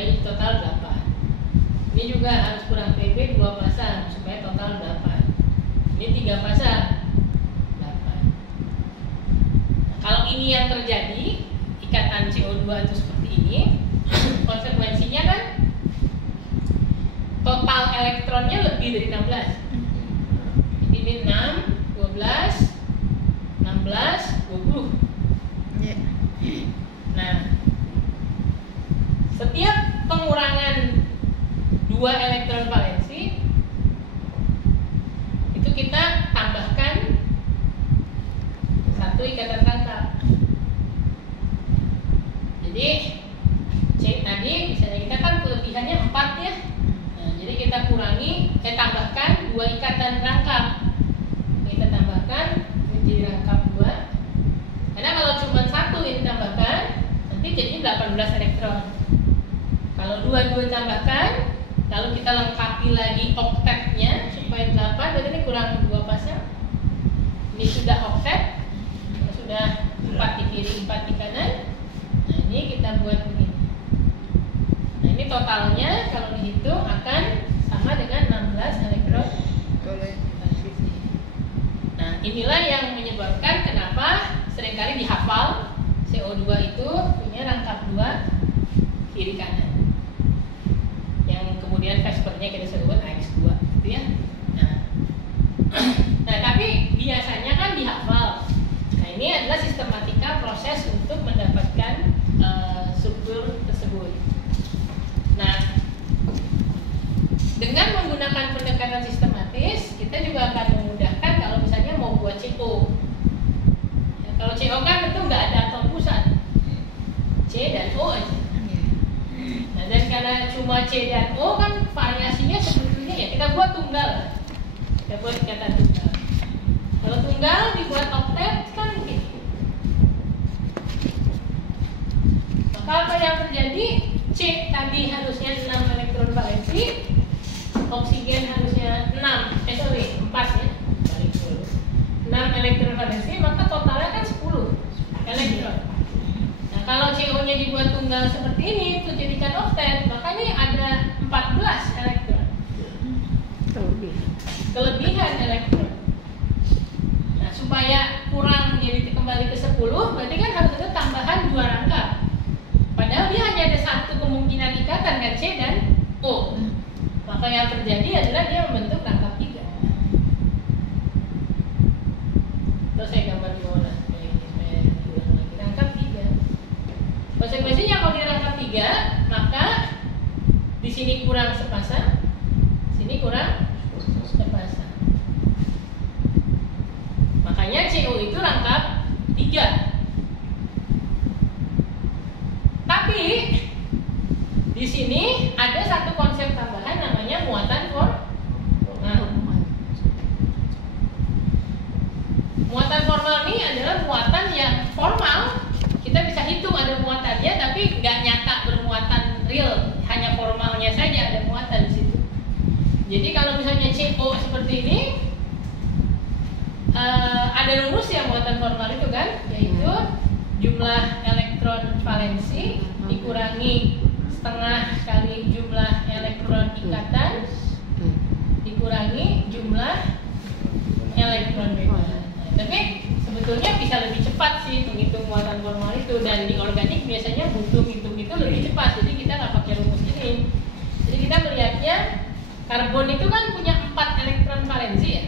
supaya total 8. Ini juga harus kurang PB 2 pasang supaya total 8. Ini 3 pasang 8. Nah, kalau ini yang terjadi, ikatan CO2 itu seperti ini, konsekuensinya kan total elektronnya lebih dari 16. Jadi ini 6, 12, 16, 20. Nah, setiap pengurangan 2 elektron valensi itu kita tambahkan 1 ikatan rangkap. Jadi C tadi misalnya kita kan kelebihannya 4 ya. Nah, jadi kita tambahkan 2 ikatan rangkap. Kita tambahkan jadi rangkap 2. Karena kalau cuma 1 yang ditambahkan nanti jadi 18 elektron. Kalau 2 tambahkan, lalu kita lengkapi lagi oktetnya supaya 8, berarti ini kurang 2 pasang. Ini sudah oktet, sudah 4 di kiri, 4 di kanan. Nah, ini kita buat begini. Nah, ini totalnya kalau dihitung akan sama dengan 16 elektron. Nah, inilah yang menyebabkan kenapa seringkali dihafal CO2 itu punya rangkap 2 kiri kanan. Yang kemudian Vespernya kita sebut AX2 gitu ya. Nah, tapi biasanya kan dihafal. Nah, ini adalah sistematika proses untuk mendapatkan struktur tersebut. Nah, dengan menggunakan pendekatan sistematis, kita juga akan memudahkan kalau misalnya mau buat CO. Ya, kalau CO kan itu nggak ada atom pusat, C dan O aja. Nah, dan karena cuma C dan O kan variasinya sebetulnya ya kita buat tunggal. Kita buat ikatan tunggal. Kalau tunggal dibuat oktet kan begini. Maka apa yang terjadi? C tadi harusnya 6 elektron valensi, oksigen harusnya 4 ya. Balik dulu. 6 elektron valensi, maka totalnya kan 10 elektron. Nah, kalau CO-nya dibuat tunggal seperti ini, itu jadikan oktet, maka ini ada 14 elektron. Kelebihan elektron. Nah, supaya kurang jadi kembali ke 10, berarti kan harus ada tambahan 2 rangkap. Padahal dia hanya ada 1 kemungkinan ikatan kan, C dan O. Maka yang terjadi adalah dia membentuk rangkap 3. Terus saya gambar di bawah rangkap 3. Konsekuensinya kalau dia rangkap 3, maka di sini kurang sepasang, sini kurang sepasang. Makanya CO itu rangkap 3. Tapi di sini ada satu konsep tambahan namanya muatan formal. Muatan formal ini adalah muatan yang formal. Kita bisa hitung ada muatannya, tapi nggak nyata bermuatan real, hanya formalnya saja ada muatan di situ. Jadi kalau misalnya CO seperti ini, ada rumus ya muatan formal itu kan, yaitu jumlah elektron valensi dikurangi setengah kali jumlah elektron ikatan dikurangi jumlah elektron bebas. Tapi sebetulnya bisa lebih cepat sih menghitung muatan formal itu, dan di organik biasanya butuh hitung itu lebih cepat. Jadi kita nggak pakai rumus ini. Jadi kita melihatnya karbon itu kan punya 4 elektron valensi ya.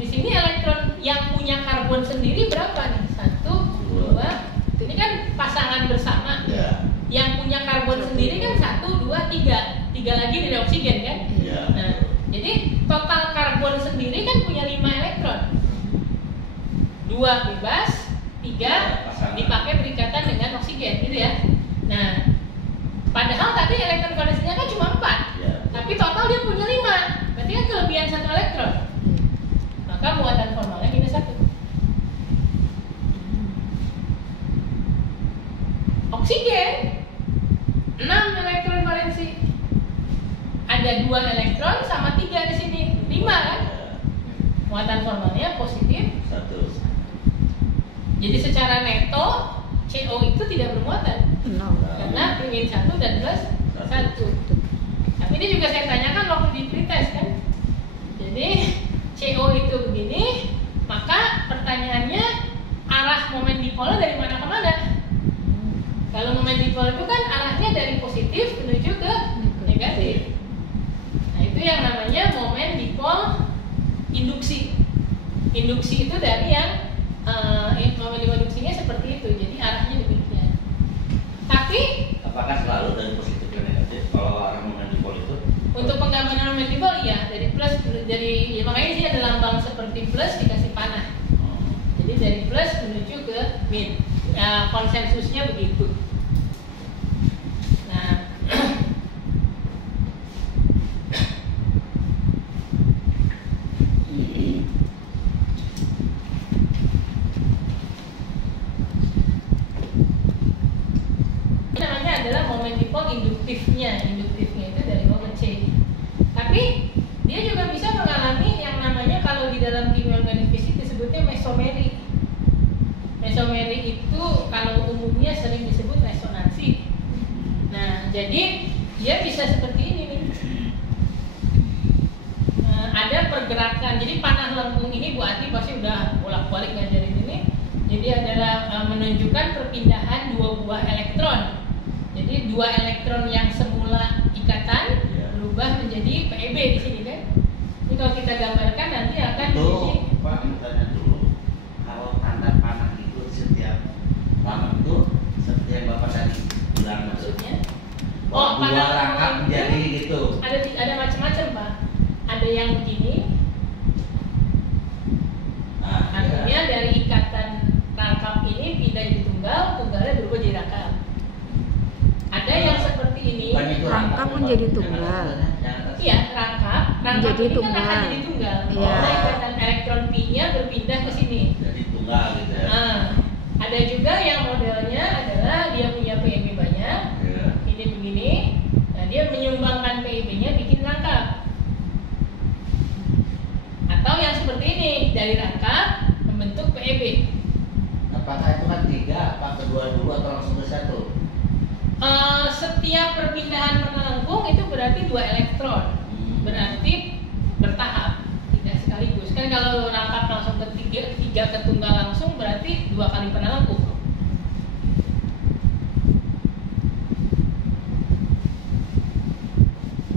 Di sini elektron yang punya karbon sendiri berapa nih? 1, 2. Ini kan pasangan bersama. Yang punya karbon sendiri kan 1, 2, 3. 3 lagi dari oksigen kan? Nah, jadi total karbon sendiri kan punya 5 elektron. 2 bebas, 3 dipakai berikatan dengan oksigen gitu ya. Nah, padahal tadi elektron valensinya kan cuma 4. Tapi total dia punya 5. Berarti kan kelebihan 1 elektron. Maka muatan formalnya minus 1. Oksigen 6 elektron valensi. Ada 2 elektron sama 3 di sini. 5 kan? Muatan formalnya positif 1. Jadi secara neto CO itu tidak bermuatan karena min 1 dan plus 1. Tapi ini juga saya tanyakan waktu di pretest kan. Jadi CO itu begini, maka pertanyaannya arah momen dipolnya dari mana ke mana? Kalau momen dipol itu kan arahnya dari positif menuju ke negatif. Nah itu yang namanya momen dipol induksi. Induksi itu dari yang momen induksinya seperti itu, jadi arahnya demikian. Tapi apakah selalu dari positif ke negatif kalau arah momen dipol itu? Untuk penggambaran momen dipol ya dari plus dari ya, makanya sih ada lambang seperti plus dikasih panah. Jadi dari plus menuju ke min. Ya, konsensusnya begitu. Nah, namanya adalah momen dipol induktifnya itu dari momen C. Tapi dia juga bisa mengalami yang namanya kalau di dalam kimia organik fisik disebutnya mesomeri. Mesomeri itu kalau umumnya sering disebut resonansi. Nah, jadi dia bisa seperti ini nih. Ada pergerakan. Jadi panah lengkung ini Bu Ati pasti udah bolak-balik ngajarin ini. Jadi adalah menunjukkan perpindahan dua buah elektron. Jadi dua elektron yang semula ikatan berubah menjadi PeB di sini kan. Ini kalau kita gambarkan nanti akan menjadi Pak, tanya dulu. Kalau tanda panah itu setiap panah itu seperti yang Bapak tadi bilang maksudnya. dua rangkap menjadi gitu. Ada macam-macam Pak. Ada yang begini. Nah, artinya dari ikatan rangkap ini pindah jadi tunggal, tunggalnya berubah jadi rangkap. Ada yang seperti ini. Rangkap menjadi tunggal. Iya, rangkap menjadi ini tunggal. kan akan jadi tunggal. Iya. Karena ikatan elektron pi-nya berpindah ke sini. Jadi tunggal gitu ya. Nah, ada juga yang modelnya adalah dia punya PeB banyak. Iya. Ini begini. Nah, dia menyumbangkan PeB-nya bikin rangkap. Atau yang seperti ini, dari rangkap membentuk PeB. Apakah itu kan tiga, apa kedua dulu atau langsung ke satu? Setiap perpindahan penelengkung itu berarti dua elektron, berarti bertahap, tidak sekaligus. Kan kalau rangkap langsung ke tiga ke tunggal langsung berarti dua kali penelengkung.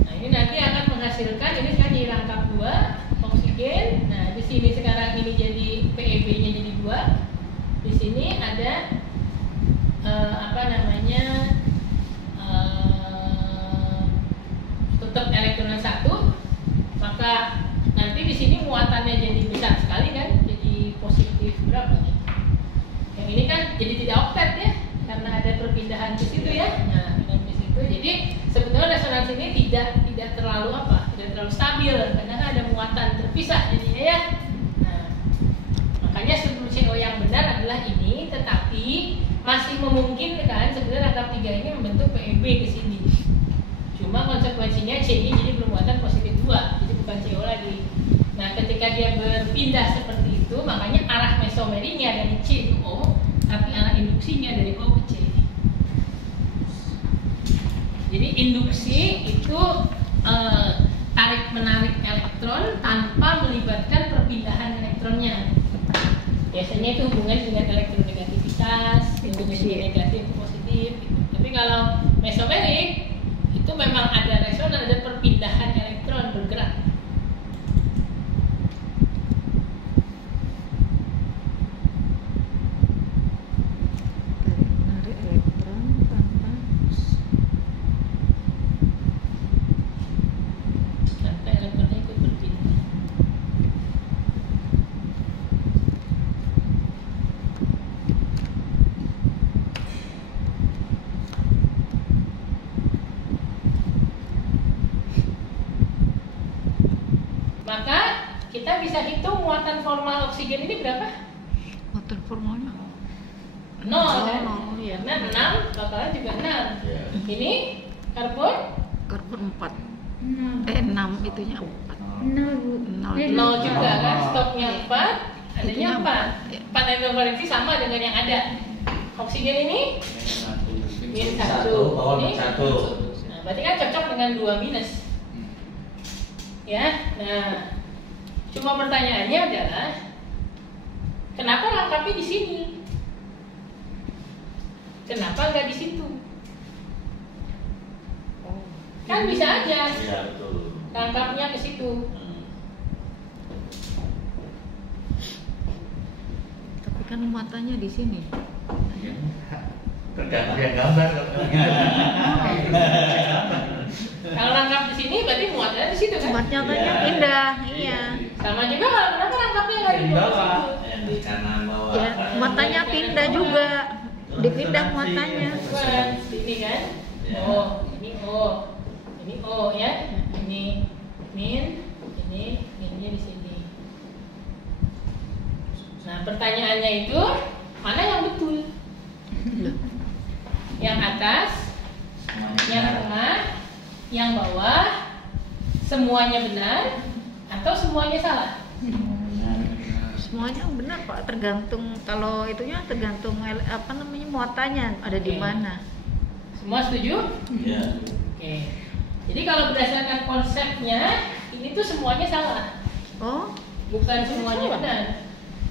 Nah ini nanti akan menghasilkan ini kan di rangkap dua oksigen. Nah di sini sekarang ini jadi PeB-nya jadi dua. Di sini ada tetap elektronnya satu, maka nanti di sini muatannya jadi besar sekali kan, jadi positif berapa nih? Yang ini kan jadi tidak oktet ya, karena ada perpindahan ke situ ya. Nah, pindahan ke situ. Jadi sebetulnya resonansi ini tidak terlalu tidak terlalu stabil karena ada muatan terpisah jadinya ya. Nah, makanya struktur CO yang benar adalah ini, tetapi masih memungkinkan sebenarnya rangkap 3 ini membentuk PeB ke sini. Cuma konsekuensinya C ini jadi bermuatan positif 2, jadi bukan CO lagi. Nah, ketika dia berpindah seperti itu, makanya arah mesomerinya dari C ke O, tapi arah induksinya dari O ke C. Jadi induksi itu tarik-menarik elektron tanpa melibatkan perpindahan elektronnya. Biasanya itu hubungan dengan elektronegativitas, hubungan negatif ke positif. Gitu. Tapi kalau mesomerik itu memang ada resonan, ada perpindahan elektron bergerak. Tarik elektron tanpa elektronnya ikut berpindah. Maka kita bisa hitung muatan formal oksigen ini berapa? muatan formalnya 0 kan? nol, iya. Karena 6 bakalan juga 6. Iya. Ini karbon karbon 4 6 6 itunya 4 0 Bu. 0 juga kan, stoknya 4, adanya Itunya 4. 4 elektron valensi sama dengan yang ada. Oksigen ini min Satu, 1. bawah Ini min 1. Nah, berarti kan cocok dengan 2 minus. Ya, nah, cuma pertanyaannya adalah kenapa rangkapnya di sini? Kenapa nggak di situ? Kan bisa aja Iya, betul. rangkapnya ke situ. Tapi kan muatannya di sini. Tergantung yang gambar. Kalau rangkap di sini berarti muatannya di situ kan? Muatannya pindah, iya. Sama juga kalau kenapa rangkapnya nggak di bawah situ? Yang di kanan bawah. Ya, muatannya pindah juga. Dipindah muatannya. Bukan, sini kan? Ya. Ini O ya. Ini min, ini minnya di sini. Nah, pertanyaannya itu mana yang betul? Loh, Yang atas, yang tengah, yang bawah, semuanya benar atau semuanya salah? semuanya benar Pak, tergantung kalau itunya tergantung apa namanya muatannya ada di Oke. mana. Semua setuju? Iya. Oke. Jadi kalau berdasarkan konsepnya, ini tuh semuanya salah, Oh, bukan semuanya Salah. benar.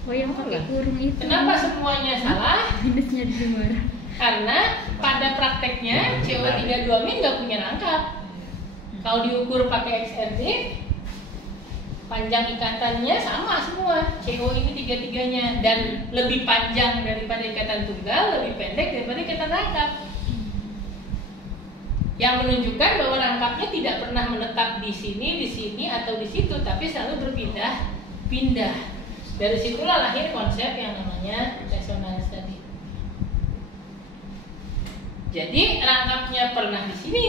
Oh yang pakai kurung itu. Kenapa semuanya salah? Minusnya di luar. Karena pada prakteknya CO32 min nggak punya rangkap. Kalau diukur pakai XRD, panjang ikatannya sama semua. CO ini tiga-tiganya dan lebih panjang daripada ikatan tunggal, lebih pendek daripada ikatan rangkap. Yang menunjukkan bahwa rangkapnya tidak pernah menetap di sini atau di situ, tapi selalu berpindah-pindah. Dari situlah lahir konsep yang namanya resonans tadi. Jadi rangkapnya pernah di sini,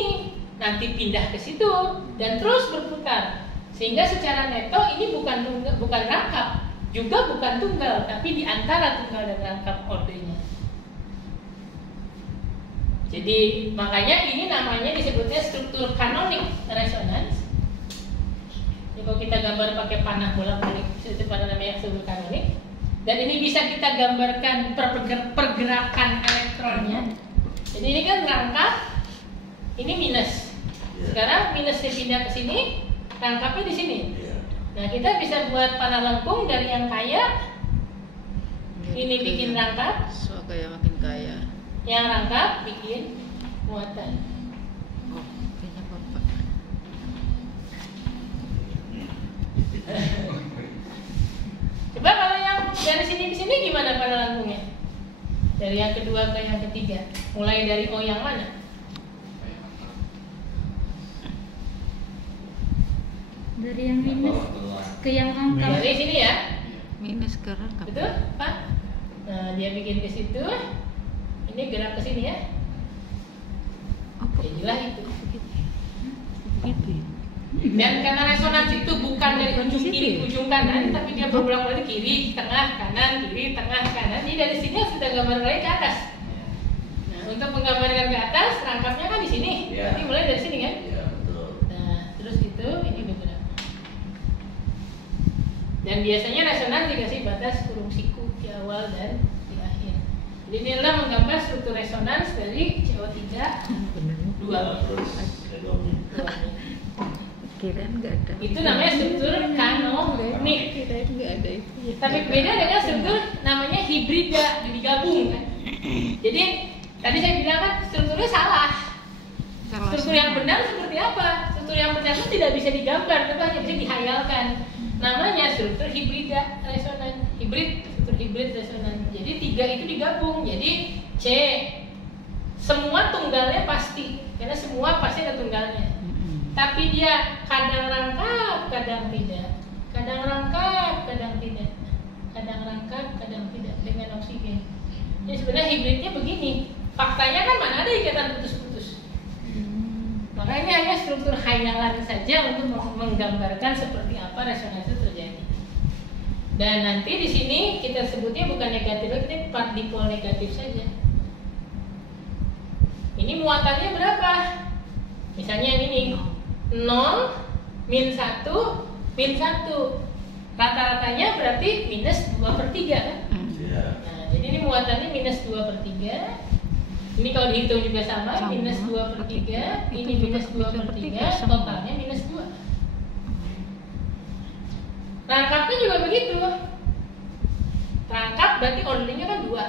nanti pindah ke situ dan terus berputar. Sehingga secara neto ini bukan rangkap, juga bukan tunggal, tapi di antara tunggal dan rangkap ordenya. Jadi makanya ini namanya disebutnya struktur kanonik resonans. Jadi kalau kita gambar pakai panah bolak-balik, itu pada namanya struktur kanonik. Dan ini bisa kita gambarkan pergerakan elektronnya. Jadi ini kan rangkap, ini minus. Sekarang minusnya pindah ke sini, rangkapnya di sini. Nah kita bisa buat panah lengkung dari yang kaya. Ini bikin rangkap, So kayak makin kaya. yang rangkap bikin muatan. Oh, kayaknya Bapak. Coba kalau yang dari sini ke sini gimana panah lengkungnya? Dari yang kedua ke yang ketiga, mulai dari O yang mana? Dari yang minus ke yang angka. Dari sini ya, Minus sekarang betul Pak? Nah dia bikin ke situ, ini gerak ke sini ya. Oh, kok Jadilah itu. begitu ya? Begitu ya? Dan karena resonans itu bukan dari ujung kiri ke ujung kanan, tapi dia berulang-ulang kiri, tengah, kanan, kiri, tengah, kanan. Jadi dari sini sudah gambar lagi ke atas. Nah, untuk menggambarkan ke atas, rangkapnya kan di sini. Iya. Berarti mulai dari sini kan? Iya, betul. Nah, terus itu ini bergerak. Dan biasanya resonans dikasih batas kurung siku di awal dan di akhir. Jadi ini adalah menggambar struktur resonans dari CO3 Bener. 2. Terus kedua-nya. Kirain nggak ada. Itu namanya struktur kanonik. Kirain nggak ada itu. Tapi beda dengan struktur namanya hibrida, digabung kan. Jadi tadi saya bilang kan strukturnya salah. Salah Struktur semua. yang benar seperti apa? Struktur yang benar itu tidak bisa digambar, tapi hanya bisa dihayalkan. Namanya struktur hibrida resonan, struktur hibrid resonan. Jadi tiga itu digabung. Jadi C, semua tunggalnya pasti, karena semua pasti ada tunggalnya. Tapi dia kadang rangkap, kadang tidak. Kadang rangkap, kadang tidak. Kadang rangkap, kadang tidak dengan oksigen. Jadi sebenarnya hibridnya begini. Faktanya kan mana ada ikatan putus-putus. Makanya hanya struktur khayalan saja untuk menggambarkan seperti apa resonansi terjadi. Dan nanti di sini kita sebutnya bukan negatif, kita part dipol negatif saja. Ini muatannya berapa? Misalnya yang ini 0, min 1, min 1. Rata-ratanya berarti minus 2/3 kan? Iya. Ya. Nah, jadi ini muatannya minus 2/3. Ini kalau dihitung juga sama, Sama. minus 2/3. Itu Ini juga minus 2/3, sama. totalnya minus 2. Rangkapnya juga begitu. Rangkap berarti ordernya kan 2.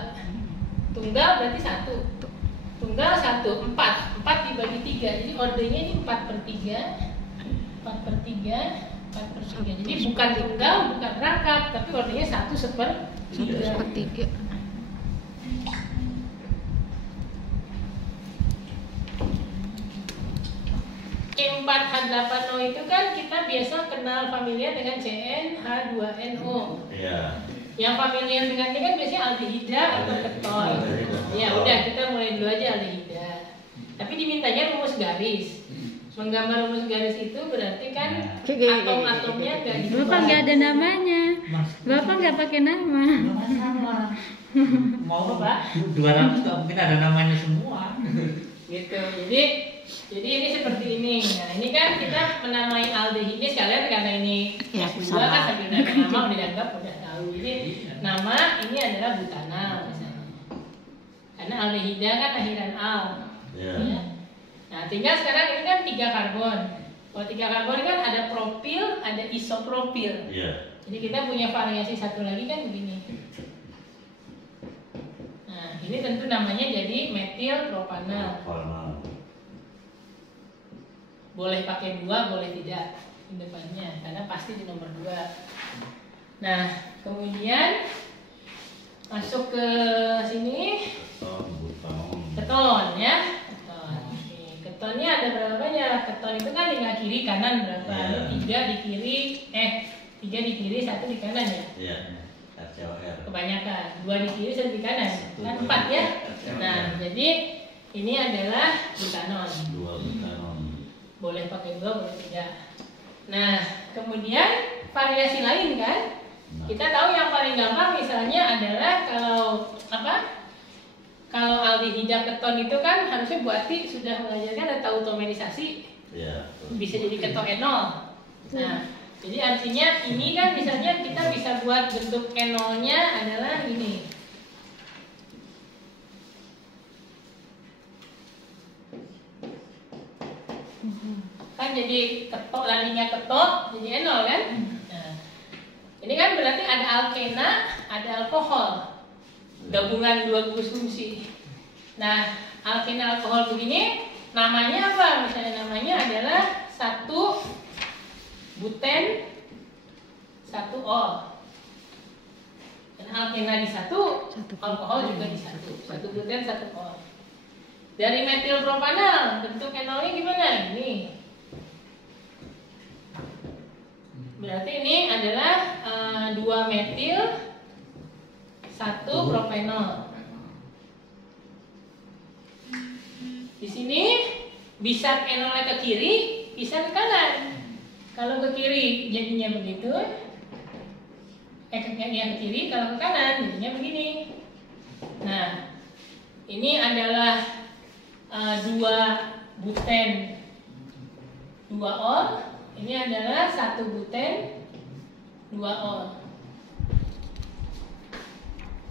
Tunggal berarti 1. Tunggal 1, 4. 4 dibagi 3. Jadi ordernya ini 4/3. 4/3. 4/3. Jadi bukan tunggal, bukan rangkap, tapi ordernya 1/3. 1/3. C4H8O itu kan kita biasa kenal familiar dengan CnH2NO. Iya. Yang familiar dengan ini kan biasanya aldehida atau keton. Ya udah, kita mulai dulu aja aldehida. Tapi dimintanya rumus garis. Menggambar rumus garis itu berarti kan atom-atomnya nggak gitu. Bapak nggak ada namanya. Bapak nggak pakai nama. Mau Pak? 200 nggak mungkin ada namanya semua. Gitu. Jadi ini seperti ini. Nah, ini kan kita menamai aldehida sekalian karena ini Ya, S2 sama. kan sambil udah nama udah dianggap udah tahu. Jadi nama ini adalah butanal misalnya. Karena aldehida kan akhiran al. Iya. Ya. Nah, tinggal sekarang ini kan 3 karbon. Kalau 3 karbon kan ada propil, ada isopropil. Iya. Jadi kita punya variasi satu lagi kan begini. Nah, ini tentu namanya jadi metil propanal. Boleh pakai 2, boleh tidak di depannya, karena pasti di nomor 2. Nah, kemudian masuk ke sini keton ya. Keton. Oke, ketonnya ada berapa banyak? Keton itu kan tinggal kiri kanan berapa? Iya. 3 di kiri, 3 di kiri, 1 di kanan ya. Iya. RCOR. Kebanyakan 2 di kiri, 1 di kanan, kan 4 ya. Nah, jadi ini adalah butanon. 2 butanon. Boleh pakai 2, boleh tidak. Nah, kemudian variasi lain kan? Kita tahu yang paling gampang misalnya adalah kalau apa? Kalau aldehida keton itu kan harusnya Bu Ati sudah mengajarkan ada tautomerisasi. Iya. Bisa jadi ketoenol. Nah, jadi artinya ini kan misalnya kita bisa buat bentuk enolnya adalah ini. Kan jadi ketok, larinya ketok, jadi enol kan? Nah, ini kan berarti ada alkena, ada alkohol, gabungan 2 gugus fungsi. Nah, alkena alkohol begini, namanya apa? Misalnya namanya adalah 1 buten 1 ol. Dan alkena di 1, alkohol juga di 1. 1 buten 1 ol. Dari metil propanal, bentuk enolnya gimana? Ini. Berarti ini adalah 2 metil 1 propanol. Di sini bisa enolnya ke kiri, bisa ke kanan. Kalau ke kiri jadinya begitu, yang ke kiri, kalau ke kanan jadinya begini. Nah, ini adalah 2 buten 2 ol. Ini adalah 1 buten 2 ol.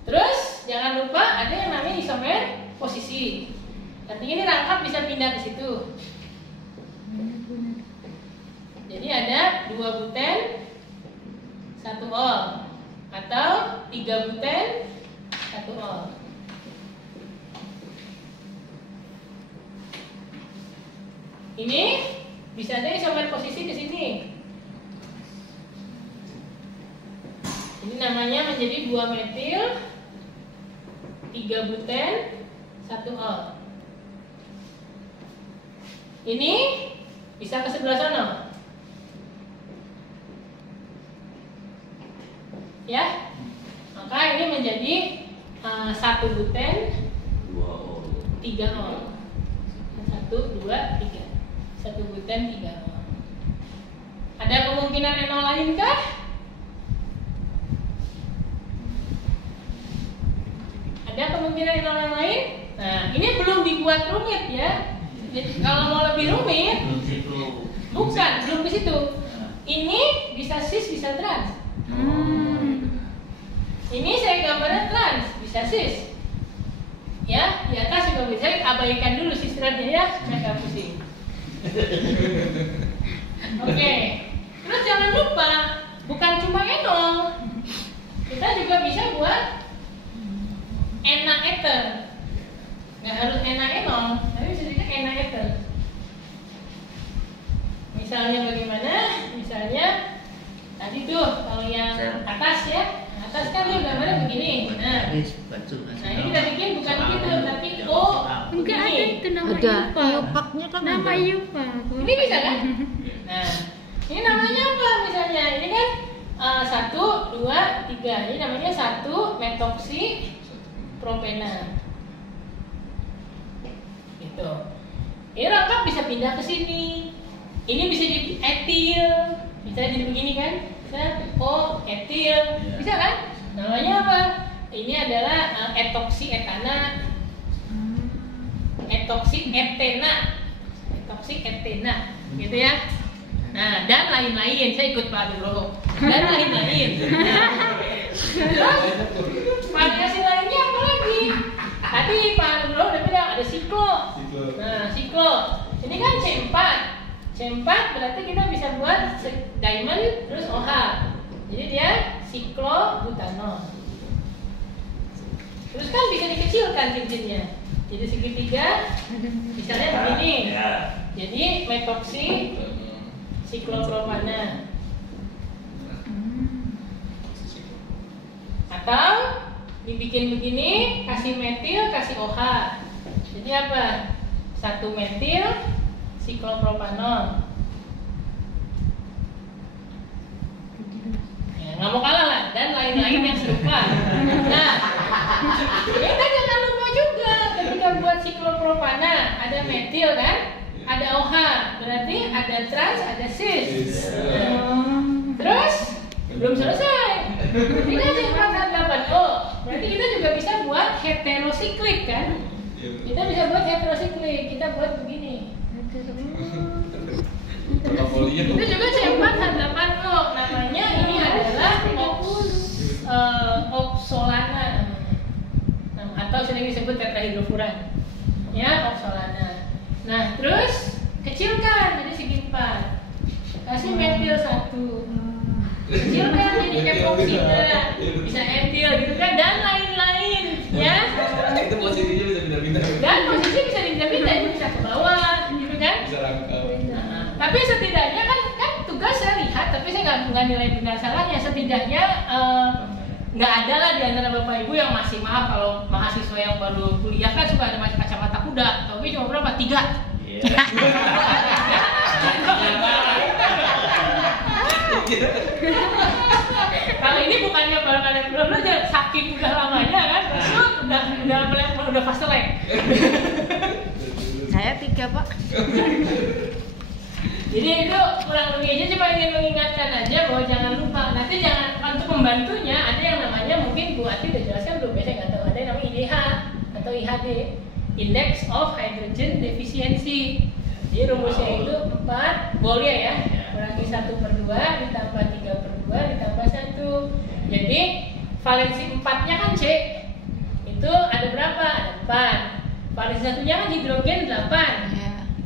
Terus jangan lupa ada yang namanya isomer posisi. Artinya ini rangkap bisa pindah ke situ. Jadi ada 2 buten 1 ol atau 3 buten 1 ol. Ini bisa ada isomer posisi ke sini. Ini namanya menjadi 2 metil 3 buten 1 ol. Ini bisa ke sebelah sana. Ya. Maka ini menjadi 1 buten 2 ol. 3 ol. 1, 2, 3. 1 buten 3 ol. Ada kemungkinan enol lain kah? Ada kemungkinan enol yang lain? Nah, ini belum dibuat rumit ya. Jadi kalau mau lebih rumit, bukan, belum ke situ. Ini bisa cis, bisa trans. Ini saya gambarnya trans. bisa sis. Ya, di atas juga bisa. Abaikan dulu sistemnya ya, agak pusing. Oke. Terus jangan lupa, bukan cuma enol, kita juga bisa buat ena eter. Nggak harus ena enol, tapi bisa juga ena eter. Misalnya bagaimana? Misalnya tadi tuh kalau yang atas ya, atas kan dia gambarnya begini. Nah ini kita bikin bukan gitu, tapi Enggak ada begini. itu nama Ada Yupa. iupaknya kan Nama ada. Yupa. Ini bisa kan? Nah, ini namanya apa misalnya? Ini kan 1, 2, 3. Ini namanya 1 metoksi propena. Gitu. Ini rangkap bisa pindah ke sini. Ini bisa jadi etil. Bisa jadi begini kan? Bisa etil. Bisa kan? Namanya apa? Ini adalah etoksi etana. Etoksi etena. Etoksi etena. Gitu ya. Nah, dan lain-lain. Saya ikut Pak Nugroho. Dan lain-lain. Nah, terus variasi lainnya apa lagi? Tadi Pak Nugroho udah bilang ada siklo. Nah, siklo. Ini kan C4. C4 berarti kita bisa buat diamond terus OH. Jadi dia siklobutanol. Terus kan bisa dikecilkan cincinnya. Jadi segitiga misalnya begini. Jadi metoksi siklopropana. Atau dibikin begini, kasih metil, kasih OH. Jadi apa? 1 metil siklopropanol. Ya, nggak mau kalah lah. Dan lain-lain yang serupa. Nah, kita jangan lupa juga ketika buat siklopropana ada metil kan? Ada OH, berarti ada trans, ada cis. Terus belum selesai. Ini kan C4H8O. Berarti kita juga bisa buat heterosiklik kan? Kita bisa buat heterosiklik. Kita buat begini. Itu juga C4H8O. Namanya ini adalah oxolana atau sering disebut tetrahidrofuran. Ya, oxolana. Nah, terus kecilkan jadi segi 4. Kasih metil 1. Kecilkan jadi epoksida, bisa etil gitu kan, dan lain-lain ya. Itu posisinya bisa pindah-pindah. Dan posisi bisa pindah-pindah, itu bisa ke bawah gitu kan. Bisa rangkap. Nah, tapi setidaknya kan tugas saya lihat, tapi saya nggak nilai benar salahnya. Setidaknya nggak ada lah di antara bapak ibu yang masih, maaf kalau mahasiswa yang baru kuliah kan suka ada kacamata kuda. Tapi cuma berapa? 3. Kalau ini bukannya baru kalian belum belajar, saking udah lamanya kan, udah fast track. Saya 3 Pak. Jadi itu kurang lebihnya cuma ingin mengingatkan aja bahwa jangan lupa, nanti jangan, untuk pembantunya ada yang namanya, mungkin Bu Ati udah jelaskan belum, saya nggak tahu, ada yang namanya IDH atau IHD, Index of Hydrogen Deficiency. Jadi rumusnya itu 4 boleh ya, kurangi 1/2 ditambah 3/2 ditambah 1. Jadi valensi 4-nya kan C, itu ada berapa? Ada 4. Valensi 1-nya kan hidrogen 8.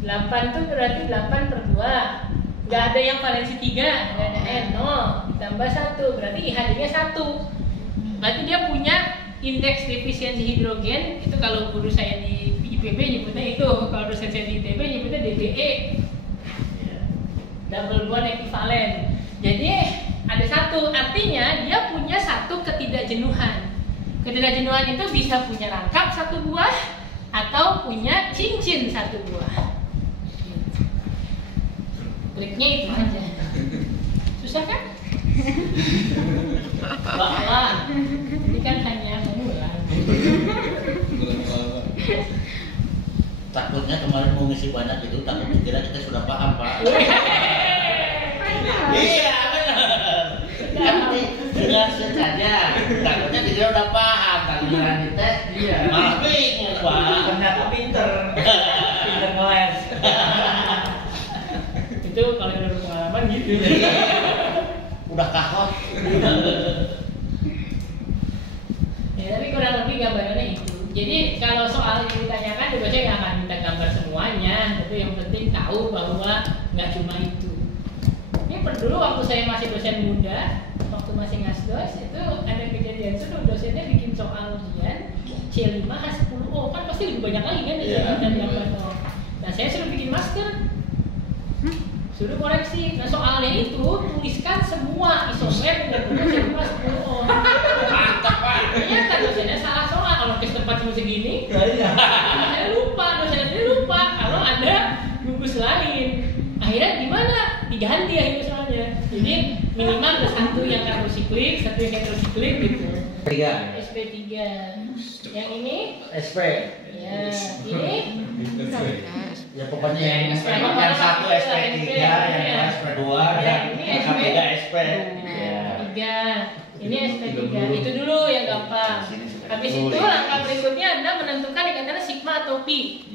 8 itu berarti 8/2. Nggak ada yang valensi 3, nggak ada N, 0. Ditambah 1, berarti IHD-nya 1. Berarti dia punya indeks defisiensi hidrogen. Itu kalau guru saya di IPB nyebutnya itu, kalau dosen saya di ITB nyebutnya DBE, double bond ekivalen. Jadi ada 1, artinya dia punya 1 ketidakjenuhan. Ketidakjenuhan itu bisa punya rangkap 1 buah atau punya cincin 1 buah. Triknya itu aja. Susah kan? Bahwa ini kan hanya mengulang. Takutnya kemarin mau ngisi banyak itu, takut dikira kita sudah paham Pak. Iya benar. Tapi jelasin saja. Takutnya dikira udah paham, kalau beneran dites malah bingung Pak. Ternyata pinter ngeles. Itu kalau udah berpengalaman gitu. Udah kahot. Ya tapi kurang lebih Jadi kalau soal yang ditanyakan, juga saya nggak akan minta gambar semuanya, tapi yang penting tahu bahwa nggak cuma itu. Ini dulu waktu saya masih dosen muda, waktu masih ngasdos itu ada kejadian seru, dosennya bikin soal ujian C5 H10O, kan pasti lebih banyak lagi kan dari 8O. Nah saya suruh bikin masker, suruh koreksi. Nah soalnya itu tuliskan semua isomer benar-benar C5 H10O. Mantap Pak. Ternyata dosennya salah soal, kalau ke tempat cuma segini. Saya lupa, dosennya sendiri lupa kalau ada gugus lain. Akhirnya gimana? Diganti akhirnya soalnya. Jadi minimal ada satu yang karbosiklik, satu yang heterosiklik gitu. SP3. Yang ini? SP. Ya, ini? Ya pokoknya yang satu SP3, yang dua SP2, dan yang ketiga SP. 3. Ini SP3. Itu dulu yang gampang. Habis itu langkah berikutnya Anda menentukan ikatan sigma atau pi.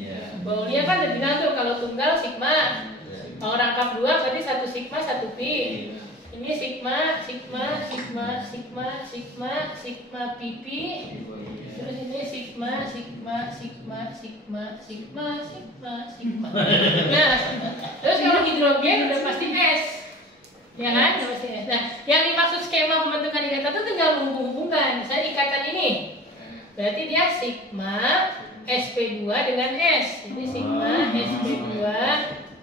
Bahwa dia kan udah bilang tuh kalau tunggal sigma. Kalau rangkap 2 berarti 1 sigma 1 pi. Ini sigma pi pi. Terus ini sigma. Nah, terus kalau hidrogen udah pasti S. Ya kan? Pasti S. Nah, yang dimaksud skema pembentukan ikatan itu tinggal menghubungkan. Misalnya ikatan ini. Berarti dia sigma sp2 dengan S. Ini sigma sp2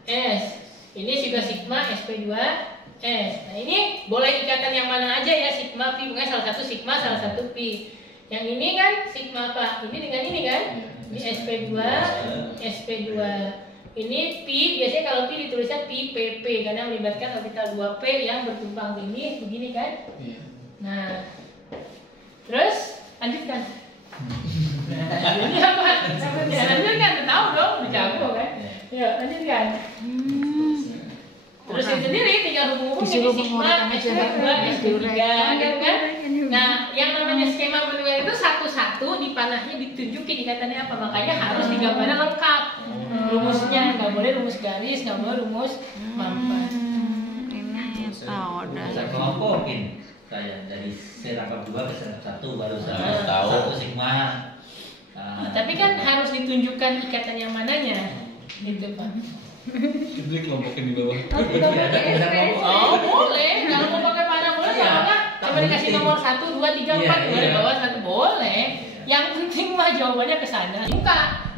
S. Ini juga sigma sp2s. Nah ini boleh ikatan yang mana aja ya, sigma pi, bukan salah satu sigma, salah satu pi. Yang ini kan sigma apa? Ini dengan ini kan? Ini sp2. Ini pi, biasanya kalau pi ditulisnya pi pp karena melibatkan orbital 2p yang bertumpang tinggi, begini kan? Nah, terus lanjutkan. Nah, ini apa? Lanjutkan, tahu dong, jago kan? Ya, lanjutkan. Terus yang sendiri tinggal hubung-hubung jadi sigma S2 S3 gitu kan. Nah yang namanya skema bentuknya itu satu-satu di panahnya ditunjukin ikatannya apa, makanya harus digambarkan lengkap rumusnya, nggak boleh rumus garis, nggak boleh rumus mampet. Ini tahu dah. Bisa kelompokin saya dari serangkap 2 ke serangkap 1 baru satu sigma. Tapi kan harus ditunjukkan ikatan yang mananya gitu Pak. Jadi kelompokin di bawah. Oh boleh, kalau mau pakai panah boleh, kalau nggak coba dikasih nomor 1, 2, 3, 4, boleh bawa 1 boleh. Yang penting mah jawabannya ke sana. Muka.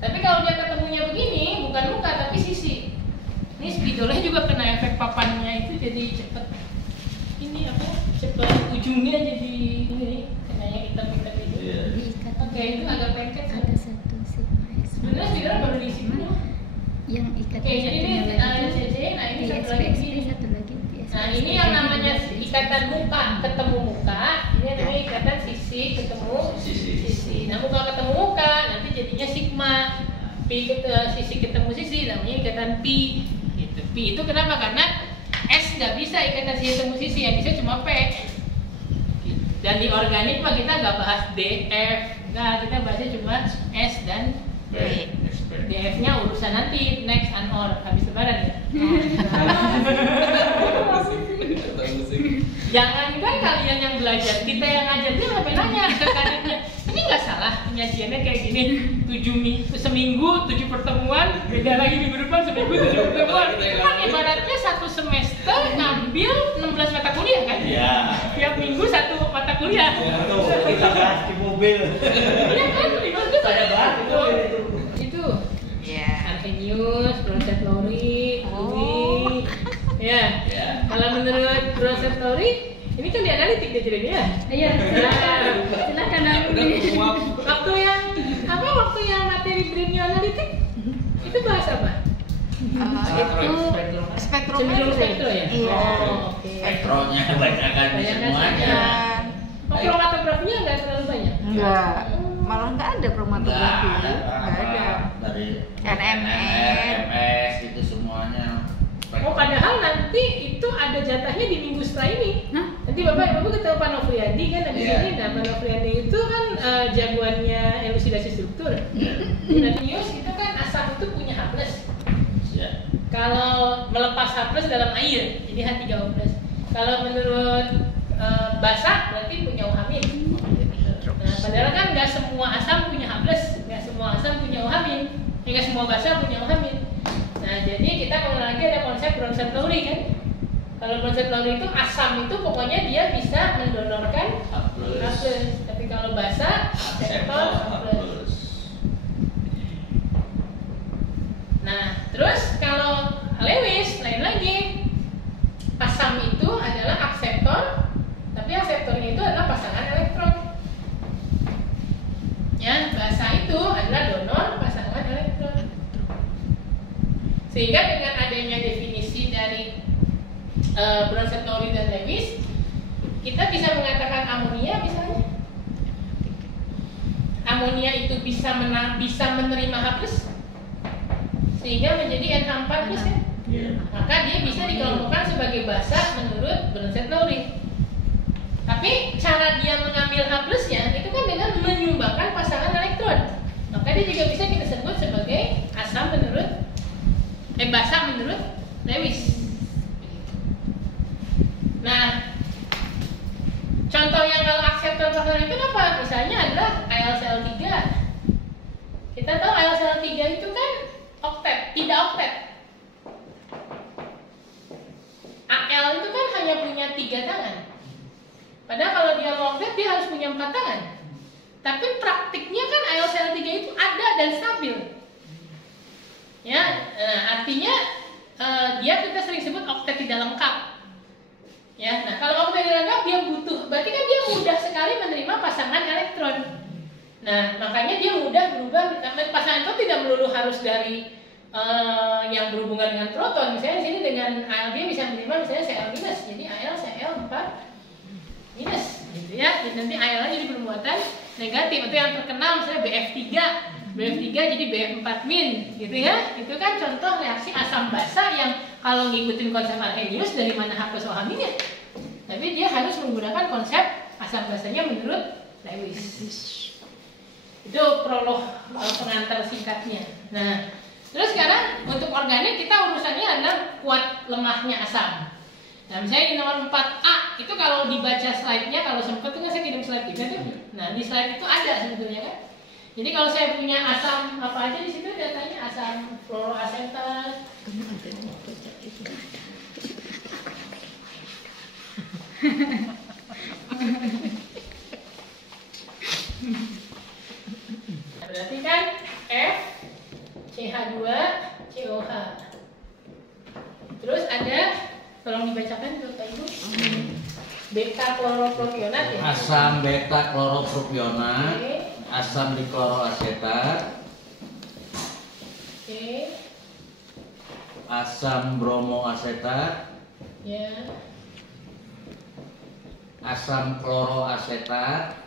Tapi kalau dia ketemunya begini, bukan muka tapi sisi. Ini spidolnya juga kena efek papannya itu jadi cepet. Ini apa? Cepet ujungnya jadi ini kena yang hitam-hitam itu. Oke, itu agak pendek. Ada satu sigma S. Sebenarnya spidolnya baru di sini. Yang ikat. Oke, jadi ini CC, nah ini satu lagi begini. Satu lagi PSP. Nah ini yang namanya ikatan muka ketemu muka, ini namanya ikatan sisi ketemu sisi. Nah muka ketemu muka nanti jadinya sigma, pi sisi ketemu sisi namanya ikatan pi. Gitu. Pi itu kenapa? Karena S nggak bisa ikatan sisi ketemu sisi, yang bisa cuma P. Dan di organik mah kita nggak bahas D, F, nggak, kita bahasnya cuma S dan B. DF-nya urusan nanti next and/or habis lebaran ya. Jangan kan kalian yang belajar, kita yang ngajar dia sampai nanya ke kadetnya, ini nggak salah penyajiannya kayak gini, 7 seminggu 7 pertemuan, beda lagi minggu depan seminggu 7 pertemuan. Kan ibaratnya 1 semester ngambil 16 mata kuliah kan? Iya. Tiap minggu 1 mata kuliah. Kita bahas di mobil. Iya kan? Ibaratnya Saya bahas di mobil itu. Arrhenius, Bronsted Lowry, Louis. Ya. Kalau menurut Bronsted Lowry, ini kan di analitik dia jadi ya. Iya. Silakan Naomi. Waktu yang materi brainnya analitik itu bahas apa? Itu spektrometri. Spektro ya. Iya. Oke. Spektronya kebanyakan semuanya. Kromatografinya nggak terlalu banyak. Enggak, malah nggak ada kromatografi. Nggak Nggak ada. Dari NMR itu semuanya. Oh padahal nanti itu ada jatahnya di minggu setelah ini. Nanti bapak ketemu Pak Nofriandi kan habis ini. Nah Pak Nofriandi itu kan jagoannya elusidasi struktur. Nanti News itu kan asap itu punya H+. Ya. Kalau melepas H+ dalam air jadi H3O+. Kalau menurut basah berarti punya OH-. Nah padahal kan gas Nggak semua basa punya alhamin. Nah, jadi kita mengenal lagi ada konsep Bronsted-Lowry kan. Kalau Bronsted-Lowry itu asam itu pokoknya dia bisa mendonorkan H+. Tapi kalau basa akseptor H+. Nah, terus kalau Lewis lain lagi. Asam itu adalah akseptor, tapi akseptornya itu adalah pasangan elektron. Ya, basa itu adalah donor pasangan elektron. Sehingga dengan adanya definisi dari Bronsted-Lowry dan Lewis, kita bisa mengatakan amonia misalnya. Amonia itu bisa menerima H+, sehingga menjadi NH4+ kan? Maka dia bisa dikelompokkan sebagai basa menurut Bronsted-Lowry. Tapi cara dia mengambil H+-nya itu kan dengan menyumbangkan pasangan elektron. Maka dia juga bisa kita sebut sebagai asam menurut basa menurut Lewis. Nah, contoh yang kalau akseptor pasangan itu apa? Misalnya adalah AlCl3. Kita tahu AlCl3 itu kan oktet, tidak oktet. Al itu kan hanya punya 3 tangan. Padahal kalau dia oktet dia harus punya 4 tangan. Tapi praktiknya kan AlCl3 itu ada dan stabil. Ya, artinya dia kita sering sebut oktet tidak lengkap. Ya, nah kalau oktet tidak lengkap dia butuh, berarti kan dia mudah sekali menerima pasangan elektron. Nah, makanya dia mudah berubah. Pasangan itu tidak melulu harus dari yang berhubungan dengan proton. Misalnya di sini dengan Al dia bisa menerima misalnya Cl-, jadi Al Cl4-, gitu ya. Jadi nanti Al-nya jadi permuatan negatif. Itu yang terkenal misalnya BF3 jadi BF4-, gitu ya. Itu kan contoh reaksi asam basa yang kalau ngikutin konsep Arrhenius dari mana H+OH-. Tapi dia harus menggunakan konsep asam basanya menurut Lewis. Itu prolog pengantar singkatnya. Nah, terus sekarang untuk organik kita urusannya adalah kuat lemahnya asam. Nah, misalnya di nomor 4A itu kalau dibaca slide-nya, kalau sempat itu saya kirim slide juga tuh. Nah, di slide itu ada sebetulnya kan. Jadi kalau saya punya asam apa aja di situ datanya asam fluoroasetat. Berarti kan F, CH2, COH. Terus ada, tolong dibacakan Bapak Ibu. Beta kloropropionat ya. Asam beta kloropropionat, Oke. asam dikloroasetat, Oke. asam bromoasetat, Ya. asam kloroasetat,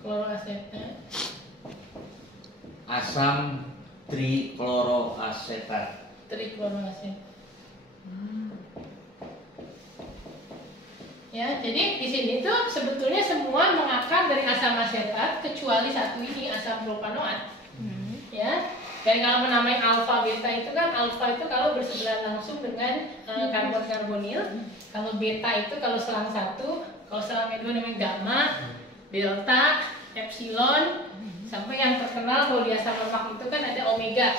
Kloroasetat. asam trikloroasetat. Trikloroasetat. Ya, jadi di sini tuh sebetulnya semua mengakar dari asam asetat kecuali satu ini asam propanoat. Ya, dan kalau menamai alfa beta itu kan alfa itu kalau bersebelahan langsung dengan karbon karbonil, kalau beta itu kalau selang satu, kalau selangnya dua namanya gamma, delta, epsilon, sampai yang terkenal kalau di asam lemak itu kan ada omega.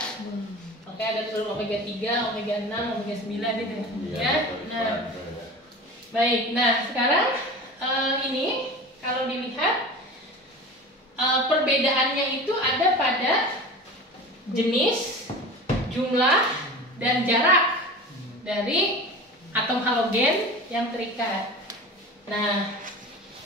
Oke, ada tuh omega 3, omega 6, omega 9 gitu ya. Nah, baik, nah sekarang ini kalau dilihat perbedaannya itu ada pada jenis, jumlah, dan jarak dari atom halogen yang terikat. Nah,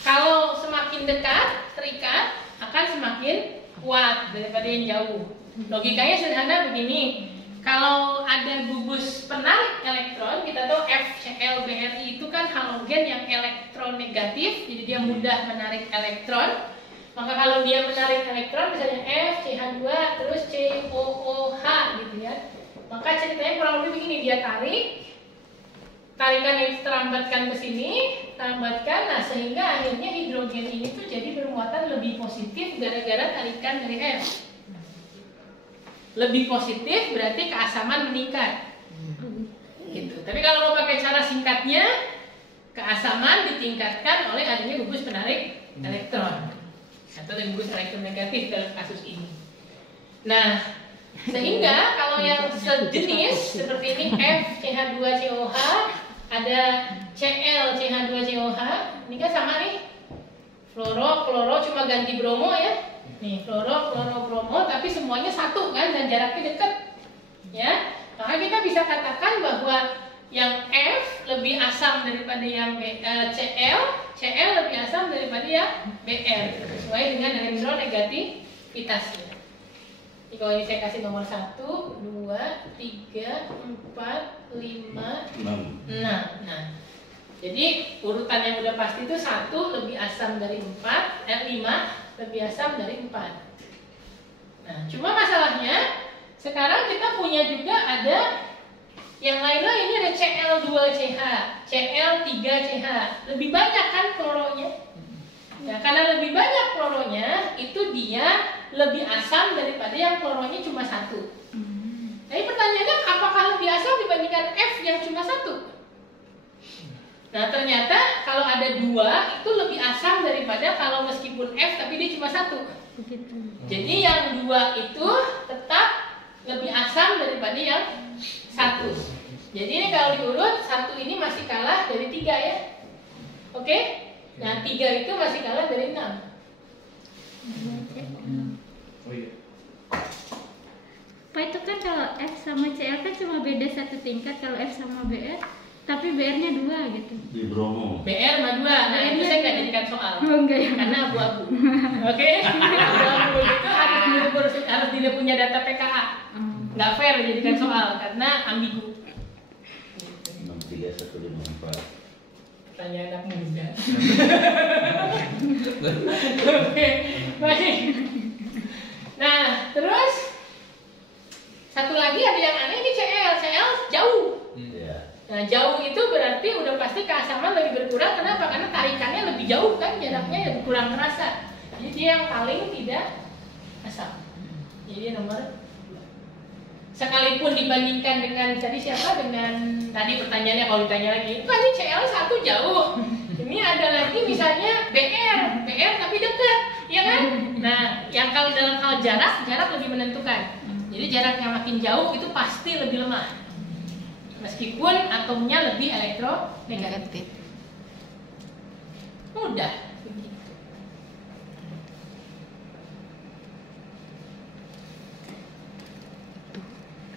kalau semakin dekat terikat akan semakin kuat daripada yang jauh. Logikanya sederhana begini. Kalau ada gugus penarik elektron, kita tahu FCl-BRI itu kan halogen yang elektron negatif, jadi dia mudah menarik elektron. Maka kalau dia menarik elektron, misalnya F, CH2, terus COOH gitu ya. Maka ceritanya kurang lebih begini, dia tarik, tarikan itu terambatkan ke sini, terambatkan, nah sehingga akhirnya hidrogen ini tuh jadi bermuatan lebih positif gara-gara tarikan dari F. Lebih positif berarti keasaman meningkat. Gitu. Tapi kalau mau pakai cara singkatnya, keasaman ditingkatkan oleh adanya gugus penarik elektron atau gugus elektronegatif dalam kasus ini. Nah, sehingga kalau yang sejenis seperti ini F CH2COH, ada Cl CH2COH, ini kan sama nih. Fluoro, kloro cuma ganti bromo ya. Nih, fluoro, kloro, bromo, tapi semuanya satu kan dan jaraknya dekat. Ya. Maka kita bisa katakan bahwa yang F lebih asam daripada yang Cl lebih asam daripada yang Br sesuai dengan elektronegativitasnya. Jadi kalau ini saya kasih nomor 1, 2, 3, 4, 5, 6. Nah, jadi urutan yang udah pasti itu 1 lebih asam dari 5 lebih asam dari 4. Nah, cuma masalahnya sekarang kita punya juga ada yang lainnya, ini ada Cl2CH, Cl3CH, lebih banyak kan kloronya. Nah, karena lebih banyak kloronya, itu dia lebih asam daripada yang kloronya cuma 1. Tapi pertanyaannya, apakah lebih asam dibandingkan F yang cuma 1? Nah, ternyata kalau ada 2 itu lebih asam daripada kalau meskipun F tapi dia cuma 1. Jadi yang 2 itu tetap lebih asam daripada yang 1. Jadi ini kalau diurut 1 ini masih kalah dari 3 ya. Oke? Nah, 3 itu masih kalah dari 6. Oh iya. Pak, itu kan kalau F sama Cl kan cuma beda 1 tingkat kalau F sama Br, tapi Br-nya 2 gitu. Di bromo. BR sama 2. Nah, itu saya nggak jadikan soal. Oh enggak ya. Karena abu-abu. Oke? Abu-abu itu harus tidak punya data PKA. Nggak fair dijadikan soal karena ambigu. 63154. Tanya anak muda. Oke, baik. Nah, terus satu lagi ada yang aneh di Cl jauh. Iya. Nah, jauh itu berarti udah pasti keasaman lebih berkurang. Kenapa? Karena tarikannya lebih jauh kan, jaraknya lebih kurang terasa. Jadi dia yang paling tidak asam. Jadi nomor 2. Sekalipun dibandingkan dengan tadi siapa, dengan tadi pertanyaannya kalau ditanya lagi, Pak ini Cl1 jauh, ini ada lagi misalnya BR tapi dekat, ya kan? Nah, yang kalau dalam hal jarak lebih menentukan. Jadi jarak yang makin jauh itu pasti lebih lemah, meskipun atomnya lebih elektronegatif. Mudah.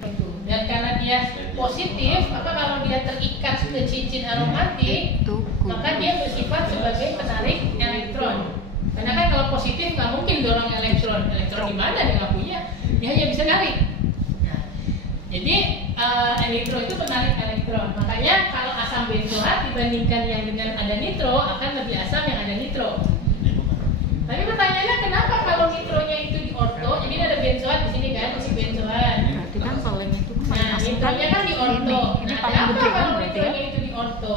Itu. Dan karena dia positif, maka kalau dia terikat ke cincin aromatik, maka dia bersifat sebagai penarik elektron. Karena kan kalau positif nggak mungkin dorong elektron di mana dia nggak punya, dia hanya bisa narik. Nah, jadi elektron itu penarik elektron. Makanya kalau asam benzoat dibandingkan yang dengan ada nitro akan lebih asam yang ada nitro. Tapi pertanyaannya kenapa kalau nitronya itu di orto, jadi ada benzoat di sini kan, masih benzoat. Berarti kan kalau yang itu Nah, nitronya kan di orto. Ini Nah, paling kenapa gede kan kalau berarti ya? nitronya itu di orto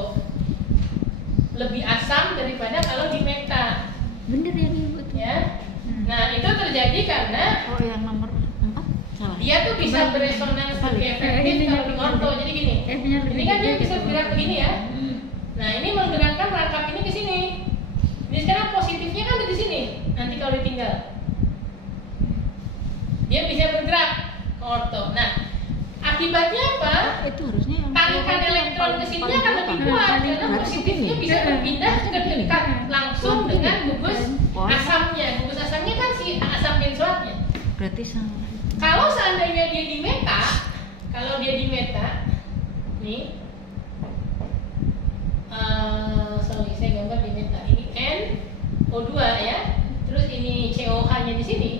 lebih asam daripada kalau di meta? Bener ya nih Bu. Ya. Nah, itu terjadi karena Oh yang nomor 4 salah. dia tuh bisa beresonans lebih efektif kalau di orto. Jadi gini, F-nya lebih ini kan dia gede bisa gitu. bergerak begini ya. Nah, ini menggerakkan rangkap ini ke sini. Ini sekarang positifnya kan ada di sini. Nanti kalau ditinggal, dia bisa bergerak ke orto. Nah, akibatnya apa? Itu harusnya yang Tarikan elektron ke sini akan lebih kuat karena positifnya bisa berpindah ke dekat langsung dengan gugus asamnya. Gugus asamnya kan si asam benzoatnya. berarti salah. Kalau seandainya dia di meta, nih, sorry saya gambar di meta. Ini NO2 ya, terus ini COH-nya di sini.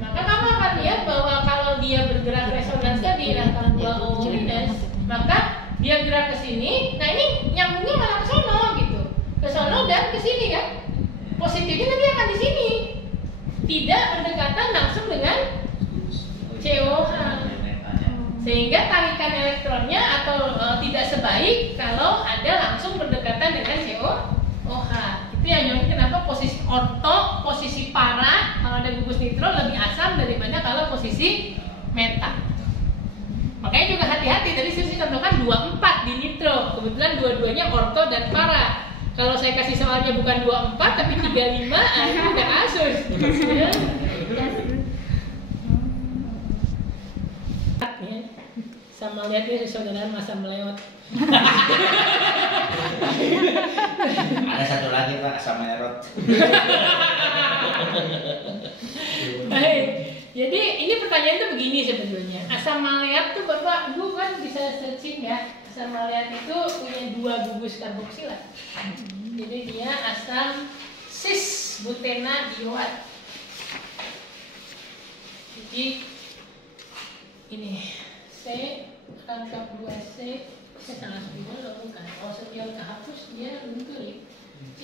Maka kamu akan lihat bahwa kalau dia bergerak resonans tadi rangkap 2O-, maka dia gerak ke sini. Nah ini nyambungnya malah ke sono gitu, ke sono dan ke sini kan. Positifnya nanti akan di sini, tidak berdekatan langsung dengan COH, sehingga tarikan elektronnya atau tidak sebaik kalau ada langsung berdekatan dengan COH. Itu yang nyambung kenapa posisi orto, posisi para kalau ada gugus nitro lebih asam daripada kalau posisi meta. Makanya juga hati-hati, tadi saya contohkan 24 di nitro, kebetulan dua-duanya orto dan para. Kalau saya kasih soalnya bukan 24 tapi 35, itu udah kasus. asam maleat ini sesuai dengan asam meleot. Ada satu lagi Pak, asam merot. Jadi ini pertanyaan itu begini sebetulnya. Asam maleat tuh Bapak Ibu kan bisa searching ya. Asam maleat itu punya 2 gugus karboksilat. Jadi dia asam cis butena dioat. Jadi ini C rangkap 2C saya salah sebelum loh bukan. Oh setiap kehapus dia luntur. C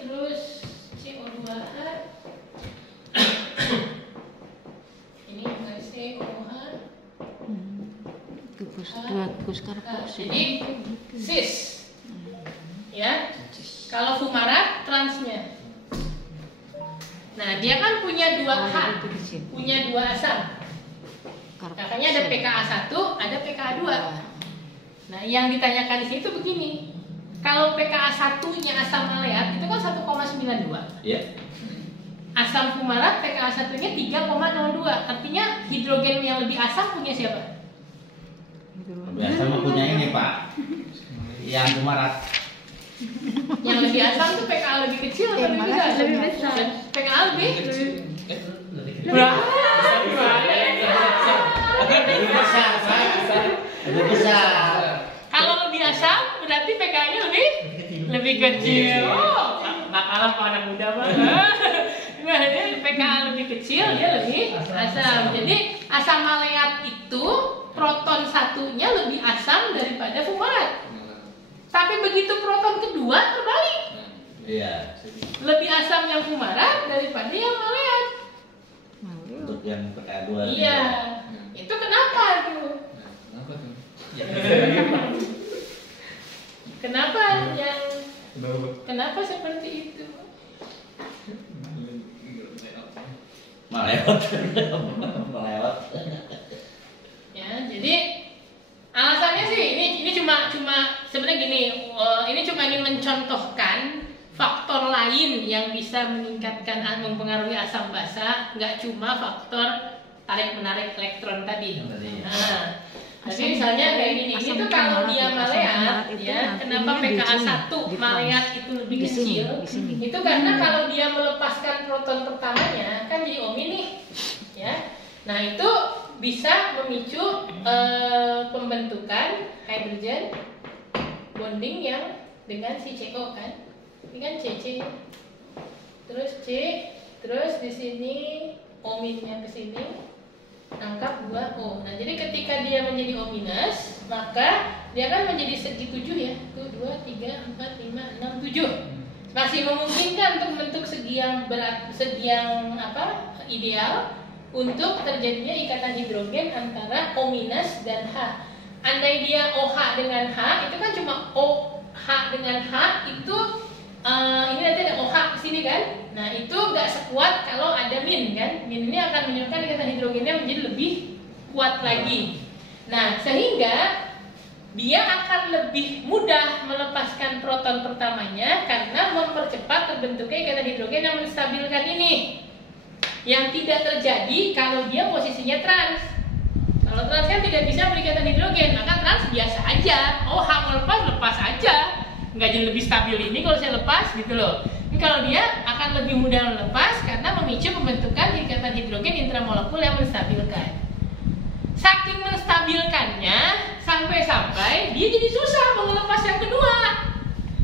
terus CO2H. Ini juga COH. Dua gugus karboksilat. Jadi cis. Ya. Kalau fumarat transnya. Nah, dia kan punya 2 H, punya 2 asam. Makanya ada PKA1, ada PKA2. Nah, yang ditanyakan di sini tuh begini. Kalau PKA1-nya asam maleat itu kan 1,92. Iya. Asam fumarat PKA1-nya 3,02. Artinya hidrogen yang lebih asam punya siapa? Biasa mah punya ini Pak, yang fumarat. Yang lebih asam tuh PKA lebih kecil atau lebih besar? Lebih besar. PKA lebih? Lebih besar Pak, lebih besar. Kalau lebih asam berarti PKA-nya lebih kecil. Oh, nggak kalah sama anak muda banget. Nah, dia PKA lebih kecil, dia lebih asam. Jadi asam maleat itu proton satunya lebih asam daripada fumarat. Tapi begitu proton kedua terbalik. Iya. Lebih asam yang fumarat daripada yang maleat. Untuk yang PKA2. Iya. Itu kenapa tuh? Kenapa tuh? Ya. Kenapa yang Kenapa? kenapa seperti itu? Melewat. Melewat. Ya, jadi alasannya sih ini cuma sebenarnya gini, ini cuma ingin mencontohkan faktor lain yang bisa meningkatkan mempengaruhi asam basa, nggak cuma faktor tarik menarik elektron tadi. Nah, tapi misalnya kayak gini, ini tuh kalau dia maleat, ya, kenapa PKA1 maleat itu lebih kecil? Itu karena kalau dia melepaskan proton pertamanya kan jadi omin nih, ya. Nah itu bisa memicu pembentukan hidrogen bonding yang dengan si CO kan, ini kan CC, terus C, terus di sini ominnya ke sini. Angkat 2O. Nah, jadi ketika dia menjadi O-, maka dia akan menjadi segi 7 ya. 1, 2, 3, 4, 5, 6, 7. Masih memungkinkan untuk membentuk segi yang ideal untuk terjadinya ikatan hidrogen antara O- dan H. Andai dia OH dengan H, itu kan cuma OH dengan H itu ini nanti ada OH di sini kan. Nah, itu nggak sekuat kalau ada min kan. Min ini akan menyebabkan ikatan hidrogennya menjadi lebih kuat lagi. Nah, sehingga dia akan lebih mudah melepaskan proton pertamanya karena mempercepat terbentuknya ikatan hidrogen yang menstabilkan ini. Yang tidak terjadi kalau dia posisinya trans. Kalau trans kan tidak bisa berikatan hidrogen, maka trans biasa aja. Oh, hak lepas aja. Nggak jadi lebih stabil ini kalau saya lepas gitu loh. Ini kalau dia akan lebih mudah melepas karena memicu pembentukan ikatan hidrogen intramolekul yang menstabilkan. Saking menstabilkannya sampai-sampai dia jadi susah mau melepas yang kedua.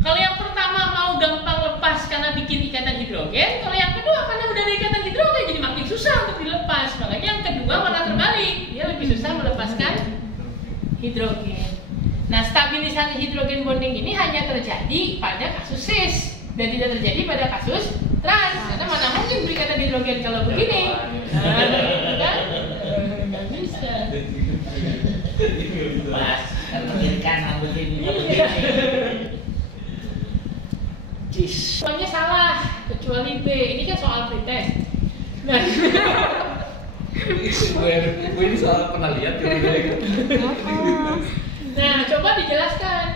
Kalau yang pertama mau gampang lepas karena bikin ikatan hidrogen, kalau yang kedua karena udah ada ikatan hidrogen jadi makin susah untuk dilepas. Makanya yang kedua malah terbalik, dia lebih susah melepaskan hidrogen. Nah, stabilisasi hidrogen bonding ini hanya terjadi pada kasus cis dan tidak terjadi pada kasus trans. Karena mana mungkin berikatan hidrogen kalau begini? Kan? Nggak bisa. Pas kiri kanan begini. Semuanya salah kecuali B. Ini kan soal pretest. Nah, Gue ini soal pernah lihat ya. nah, coba dijelaskan.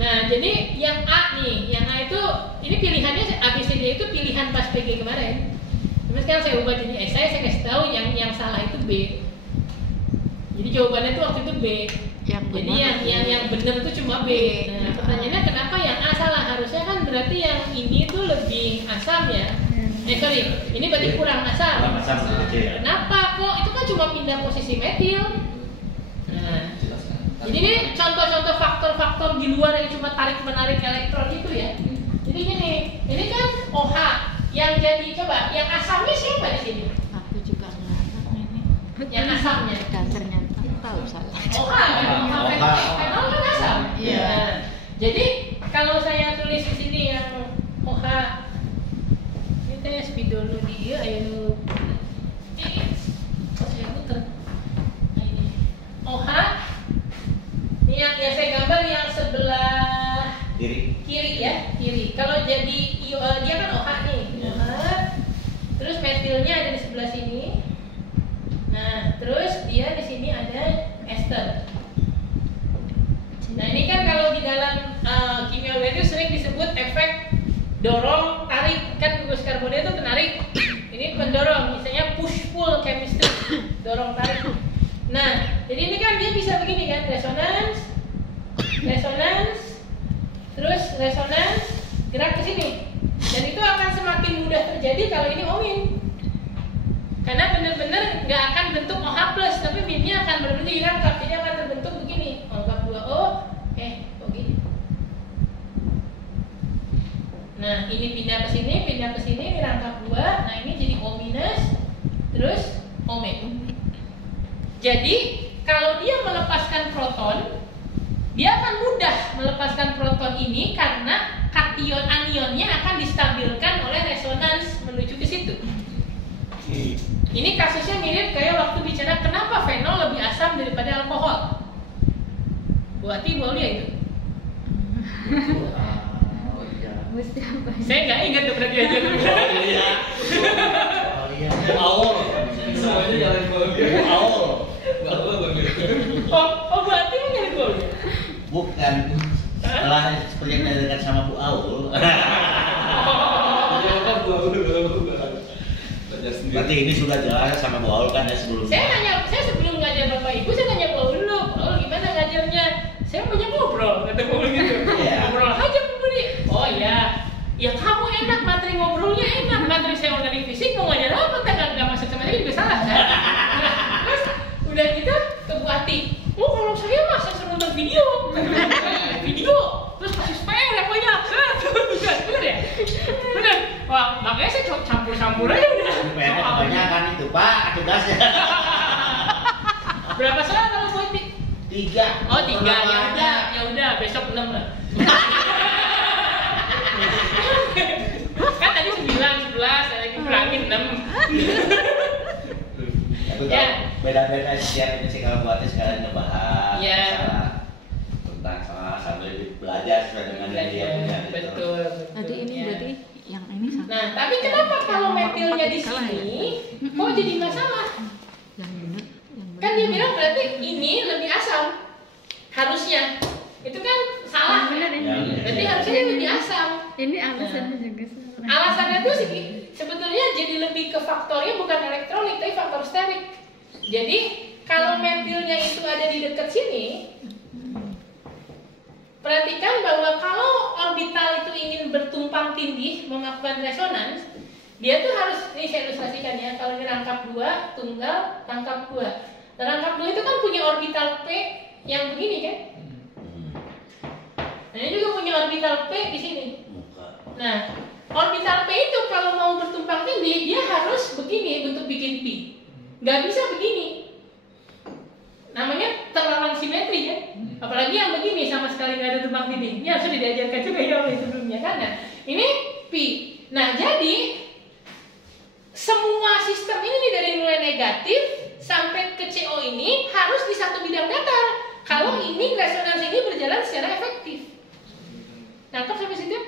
Nah, jadi yang A nih, yang A itu ini pilihannya ABCD itu pilihan pas PG kemarin. Cuma sekarang saya ubah jadi saya kasih tahu yang salah itu B. Jadi jawabannya tuh waktu itu B. Yang Jadi benar yang benar tuh cuma B. Nah, pertanyaannya kenapa yang A salah? Harusnya kan berarti yang ini tuh lebih asam ya. Sorry, ini berarti kurang asam. Kurang asam, oke. Kenapa kok? Itu kan cuma pindah posisi metil. Nah, Jelaskan. jadi ini contoh-contoh faktor-faktor di luar yang cuma tarik-menarik elektron itu ya. Jadi gini, ini kan OH yang jadi coba, yang asamnya siapa di sini? Aku juga nggak tahu ini. Yang asamnya. Dan ternyata tahu salah. OH kan, fenol kan asam. Iya. Nah, jadi kalau saya tulis di sini yang OH, ini saya spidol dulu dia, ayo saya putar. Nah, ini OH, ini yang saya gambar yang sebelah kiri ya, kiri. Kalau jadi dia kan OH nih, OH. Terus metilnya ada di sebelah sini. Nah, terus dia di sini ada ester. Nah, ini kan kalau di dalam kimia itu sering disebut efek dorong tarik, kan gugus karbonnya itu penarik. Ini pendorong, misalnya push pull chemistry, dorong tarik. Nah, jadi ini kan dia bisa begini kan, resonans, terus resonans, gerak ke sini. Dan itu akan semakin mudah terjadi kalau ini omin. Karena benar-benar nggak akan bentuk OH+, tapi minnya akan benar-benar dirangkap. Jadi akan terbentuk begini, rangkap 2O, begini. Nah, ini pindah ke sini, dirangkap 2. Nah, ini jadi O-, terus O-. Jadi, kalau dia melepaskan proton, dia akan mudah melepaskan proton ini karena kation anionnya akan distabilkan oleh resonans menuju ke situ. Ini kasusnya mirip kayak waktu bicara kenapa fenol lebih asam daripada alkohol. Bu Ati, Bu Aulia itu. Mesti apa? Saya nggak ingat tuh berarti aja dulu. Awal. Semuanya jalan keluar. Awal. Oh, Bu Ati kan nyari Bu Aulia. Bukan. Setelah proyeknya dekat sama Bu Aul. Iya kan gua belajar sendiri. Berarti ini sudah jelas sama Bu Aul kan ya sebelumnya. Saya sebelum ngajar Bapak Ibu, saya nanya Bu Aul dulu. Bu Aul gimana ngajarnya? Saya banyak ngobrol, kata Bu Aul gitu. Iya. Ngobrol aja Bu Budi. Oh iya. Ya kamu enak, materi ngobrolnya enak. Materi saya organik fisik mau ngajar apa? Nggak masuk sama dia juga salah kan? Terus udah gitu ke Bu Ati. Oh kalau saya mah saya suruh nonton video. Terus kasih spare yang banyak. Bener ya? Bener. Wah makanya saya campur-campur aja udah. PR-nya kebanyakan itu Pak, tugasnya. Berapa salah kalau buat 3. Oh 3, ya udah besok 6 lah. Kan tadi 9, 11, lagi kurangin 6. Tapi kalau beda-beda setiap ini sih kalau buatnya sekalian ngebahas masalah tentang sambil belajar sesuai dengan yang dia punya. Betul. Tadi ini berarti yang ini salah. Nah, tapi kenapa kalau metilnya di Salah ya? sini kok jadi masalah? Yang benar, Kan dia bilang berarti ini lebih asam. Harusnya. Itu kan salah. Benar Ya, ini. Berarti harusnya ini lebih asam. Ini alasannya juga salah. Alasannya tuh sih sebetulnya jadi lebih ke faktornya bukan elektronik tapi faktor sterik. Jadi kalau metilnya itu ada di dekat sini, perhatikan bahwa kalau orbital itu ingin bertumpang tindih melakukan resonans, dia tuh harus, ini saya ilustrasikan ya, kalau ini rangkap 2, tunggal, rangkap 2. Dan rangkap 2 itu kan punya orbital P yang begini kan? Nah ini juga punya orbital P di sini. Nah, orbital P itu kalau mau bertumpang tindih, dia harus begini bentuk bikin P. Nggak bisa begini. Namanya terlalu simetri ya. Apalagi yang begini sama sekali nggak ada tumpang tindih. Ini harus diajarkan juga ya oleh sebelumnya kan. Nah, ini P. Nah, jadi semua sistem ini nih dari mulai negatif sampai ke CO ini harus di satu bidang datar. Kalau ini resonans ini berjalan secara efektif. Nangkep sampai situ?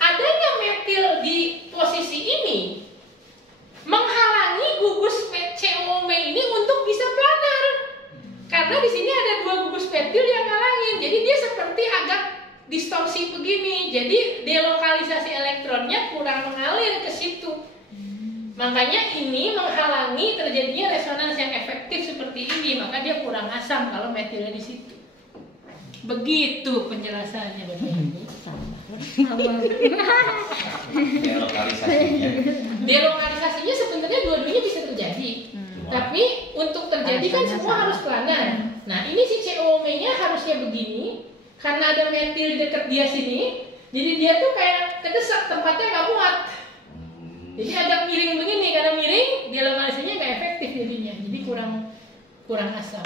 Adanya metil di posisi ini menghalangi gugus COM ini untuk bisa planar. Karena di sini ada 2 gugus metil yang halangin. Jadi dia seperti agak distorsi begini. Jadi delokalisasi elektronnya kurang mengalir ke situ. Makanya ini menghalangi terjadinya resonans yang efektif seperti seperti ini, maka dia kurang asam kalau metilnya di situ. Begitu penjelasannya Bapak Ibu. Delokalisasinya. Delokalisasinya sebenarnya dua-duanya bisa terjadi. Tapi untuk terjadi kan semua harus pelanan. Nah ini si COM-nya harusnya begini, karena ada metil di dekat dia sini, jadi dia tuh kayak kedesak, tempatnya nggak muat. Jadi agak miring begini, karena miring delokalisasinya nggak efektif jadinya, jadi kurang asam.